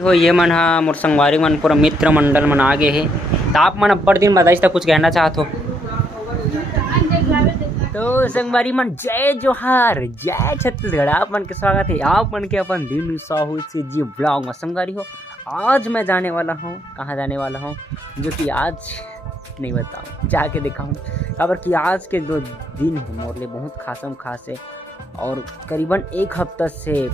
हो ये मन हा मोर संगवारी मन पूरा मित्र मंडल मन आगे है। तो आप मन अब्बड़ दिन बताइस तो कुछ कहना चाहत हो? तो संगवारी मन जय जोहार, जय छत्तीसगढ़। आप मन के स्वागत है आप मन के अपन दिन साहू से जी ब्लॉग में। संगवारी हो आज मैं जाने वाला हूँ, कहाँ जाने वाला हूँ जो कि आज नहीं बताऊँ, जाके दिखाऊँ। खबर कि आज के जो दिन है मोर लिए बहुत खासम खास है और करीबन एक हफ्ता से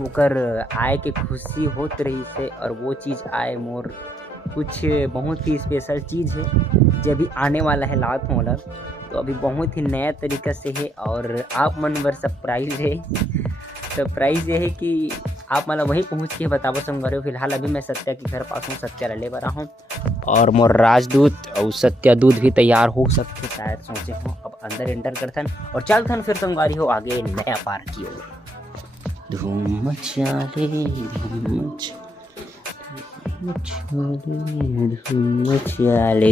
ओकर आए के खुशी होत रही से और वो चीज़ आए मोर कुछ बहुत ही स्पेशल चीज़ है जो अभी आने वाला है लात मोला। तो अभी बहुत ही नया तरीका से है और आप मन बर सरप्राइज है। सरप्राइज ये है कि आप मतलब वहीं पहुंच के बताबो संगवारी। फिलहाल अभी मैं सत्या के घर पास हूँ, सत्या ले बरा हूँ और मोर राजदूत और सत्या दूध भी तैयार हो सकते शायद सोचे हो। अब अंदर एंटर करथन और चलथन फिर संगवारी हो आगे नया पार्क की ओर। धूम मचाले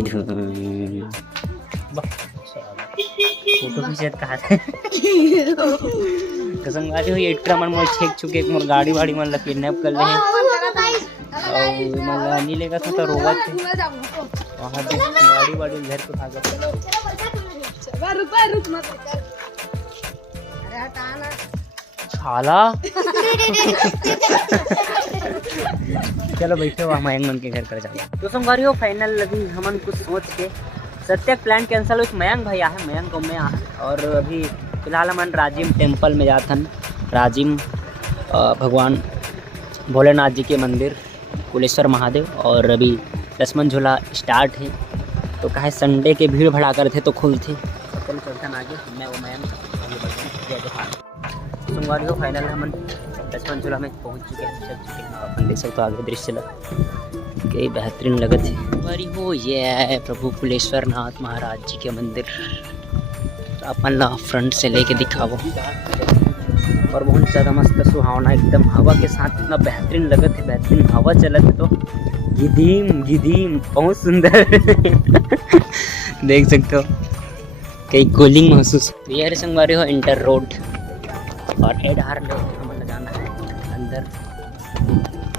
धूम फोटो खींचत कहा तो संगवारी हो एक्ट्रा मन मोर छेक छुके मोर गाड़ी वाड़ी मन ला किडनैप कर ले और मन नहीं लेगा तो रोवत है वहां पे गाड़ी वाड़ी घर को भागत छाला। चलो बैठे हुआ मयंक मन के घर कर जाओ। तो संगवारी हो फाइनल अभी हमन कुछ सोच के सत्या प्लान कैंसिल हुई। मयंक भाई है, मयंक में आ और अभी फिलहाल हमन राजिम टेम्पल में जाथन। राजिम भगवान भोलेनाथ जी के मंदिर कुलेश्वर महादेव और अभी लक्ष्मण झूला स्टार्ट है। तो कहे संडे के भीड़ भड़ा कर थे तो खुल थे। चल चलथन आगे मैं वो मयंक संगवारी हो फाइनल हमन लक्ष्मण झूला में पहुंच चुके हैं, चल चुके हैं। अपन देख सकते हो आगे दृश्य कई बेहतरीन लगत है। संगवारी हो ये है प्रभु कुलेश्वर नाथ महाराज जी के मंदिर। तो अपन ला फ्रंट से लेके दिखावो और बहुत ज़्यादा मस्त सुहावना एकदम हवा के साथ इतना बेहतरीन लगत है। बेहतरीन हवा चलत है तो गिदीम गिदीम बहुत सुंदर देख सकते हो कई कूलिंग महसूस। तो ये संगवारी हो इंटर रोड और एडहार हमें जाना है अंदर।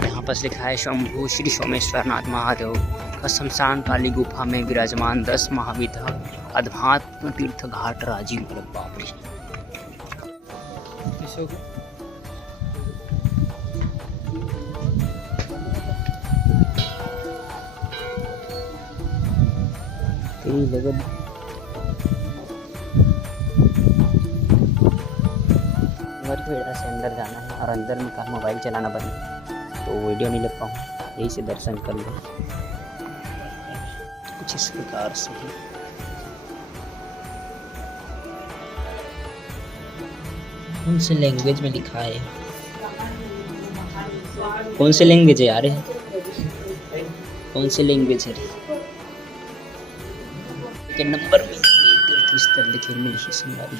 यहाँ पर लिखा है शंभू श्री सोमेश्वर नाथ महादेव का शमशान काली गुफा में विराजमान 10 महाविद्या अध्यात्म तीर्थ घाट राजीव। बाप रे लगन से अंदर जाना है और अंदर में कहा मोबाइल चलाना बंद तो वीडियो नहीं लग पाऊँ, यही से दर्शन कर लो कुछ इस प्रकार से ही। कौन से लैंग्वेज में लिखा है, कौन से लैंग्वेज है यार, कौन से लैंग्वेज है के नंबर में तीर्थस्थल लिखे मिली संगवारी।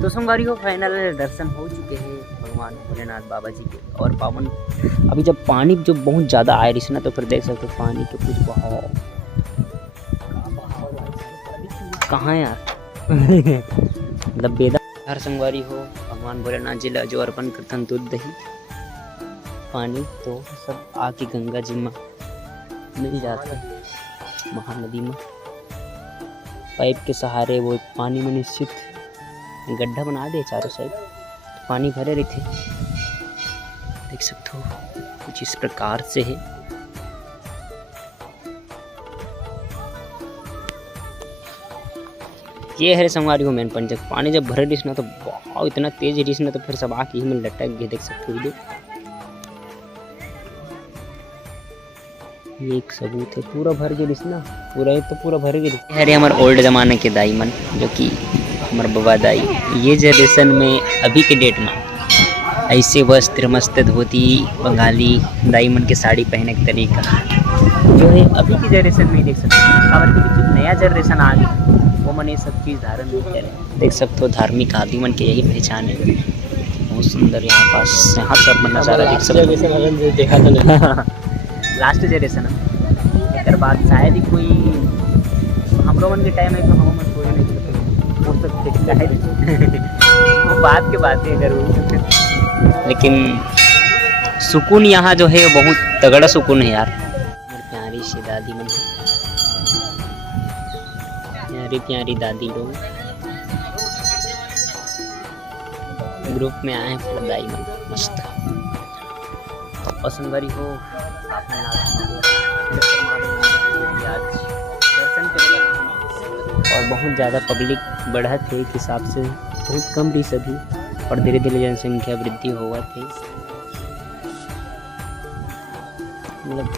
तो संगवारी हो फाइनल दर्शन हो चुके हैं भगवान भोलेनाथ बाबा जी के और पावन। अभी जब पानी जब बहुत ज़्यादा आए रही ना तो फिर देख सकते हो पानी के कुछ बहाव कहाँ है यार मतलब बेदा हर संगवारी हो भगवान भोलेनाथ जी ला जो अर्पण करतन दूध दही पानी तो सब आके गंगा जी में मिल जाता है। महानदी में पाइप के सहारे वो पानी में निश्चित गड्ढा बना दे चारों साइड पानी भरे रहते। देख सकते हो कुछ इस प्रकार से है। ये है संगवारी हो मेन पंच पानी जब भरे रही ना तो बहुत इतना तेज रही ना तो फिर सब आके ही में लटक गए। देख सकते हो ये एक सबूत है पूरा भर गई ना, पूरा ही तो पूरा भर गई। अरे हमारे ओल्ड जमाने के दाई मन जो कि हमारे बाबा दाई ये जनरेशन में अभी के डेट में ऐसे वस्त्र मस्त धोती बंगाली दाई मन के साड़ी पहने का तरीका जो है अभी की जनरेशन में देख सकते हो। और जो नया जनरेशन आ गया वो मन ये सब चीज़ धारण नहीं करे। देख सकते हो धार्मिक आदि मन के यही पहचान है। बहुत सुंदर यहाँ पास यहाँ से अपना नज़ारा देख सकते हो। लास्ट जनरेशन एक बाद शायद ही कोई हम लोगन के टाइम है तो हम कोई नहीं वो बात की बातें करूँ, लेकिन सुकून यहाँ जो है बहुत तगड़ा सुकून है यार। और प्यारी सी दादी मन, प्यारी प्यारी दादी लोग ग्रुप में आए हैं, पूरा दाई मन मस्त पसंद करी हो। आपने दर्शन करेगा और बहुत ज़्यादा पब्लिक बढ़ा थे, इस हिसाब से बहुत कम भी सभी, और धीरे धीरे जनसंख्या वृद्धि हुआ थी मतलब।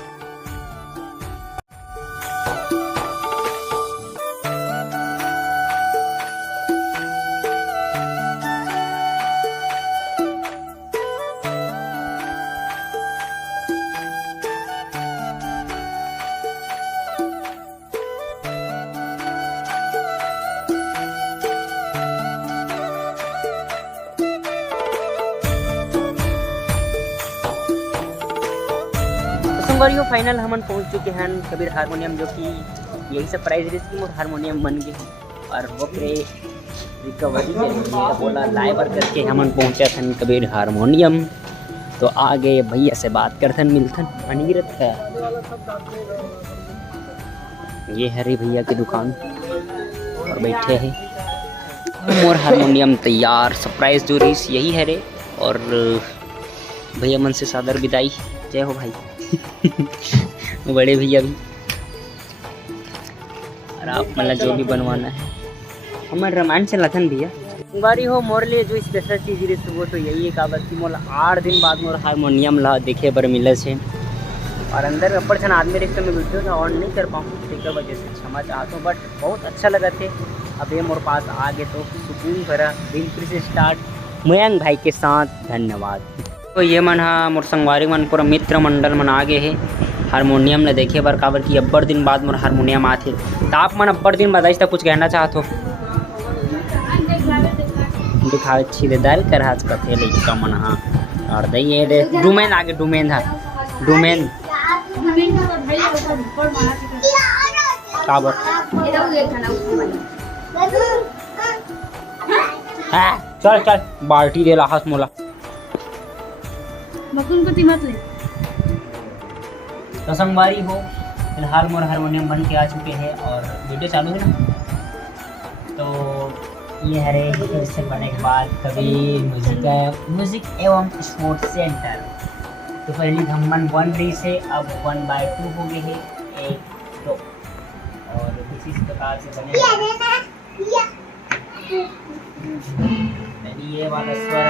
संगवारी फाइनल हमन पहुंच चुके हैं कबीर हारमोनियम, जो कि यही सब प्राइज रेस और हारमोनियम बन गए और वो रिकवरी के लिए बोला लाइव करके हमन पहुंचा था कबीर हारमोनियम। तो आ गए भैया से बात करथन मिलथन अनिरत है। ये हरे भैया की दुकान और बैठे हैं। मोर हारमोनियम तैयार, सरप्राइज जो रेस यही है रे। और भैया मन से सादर विदाई, जय हो भाई। बड़े भैया भी, और आप मतलब जो भी बनवाना है हमारे रामायण से लथन भैया बारी हो। मोर लिए जो स्पेशल चीज़ रही वो तो यही है कागज की मोला 8 दिन बाद मोर हारमोनियम ला देखे बर मिले से, और अंदर अपर छन आदमी रिश्ते में वीडियो था ऑन नहीं कर पाऊँ, एक वजह से क्षमा चाहता हूँ, बट बहुत अच्छा लगा थे। अब ये मोर पास आ गए तो सुकून भरा दिन फिर से स्टार्ट मयंक भाई के साथ। धन्यवाद। तो ये मन हा मोर संगवारी मन पूरा मित्र मंडल मन आ गए है हारमोनियम ने देखे बर, काबर की अब्बड़ दिन बाद मोर हारमोनियम आथे। तो आप मन अब्बड़ दिन बाद तक कुछ कहना चाहत हो? दिखावे छिलेदार कर हाथ कथे लइका मन हा, और दई दे डोमेन आगे डोमेन था डोमेन काबर चल चल बाल्टी दे लाहस मोला तो संगवारी हो। फिलहाल मोर हारमोनियम बन के आ चुके हैं और वीडियो चालू है ना। तो ये है रे फिर से बने के बाद कबीर म्यूजिक एवं स्पोर्ट्स सेंटर। तो पहली धम्मन 1 रही से अब 1/2 हो गए हैं 1 2, और इसी प्रकार से बने ये वाला स्वर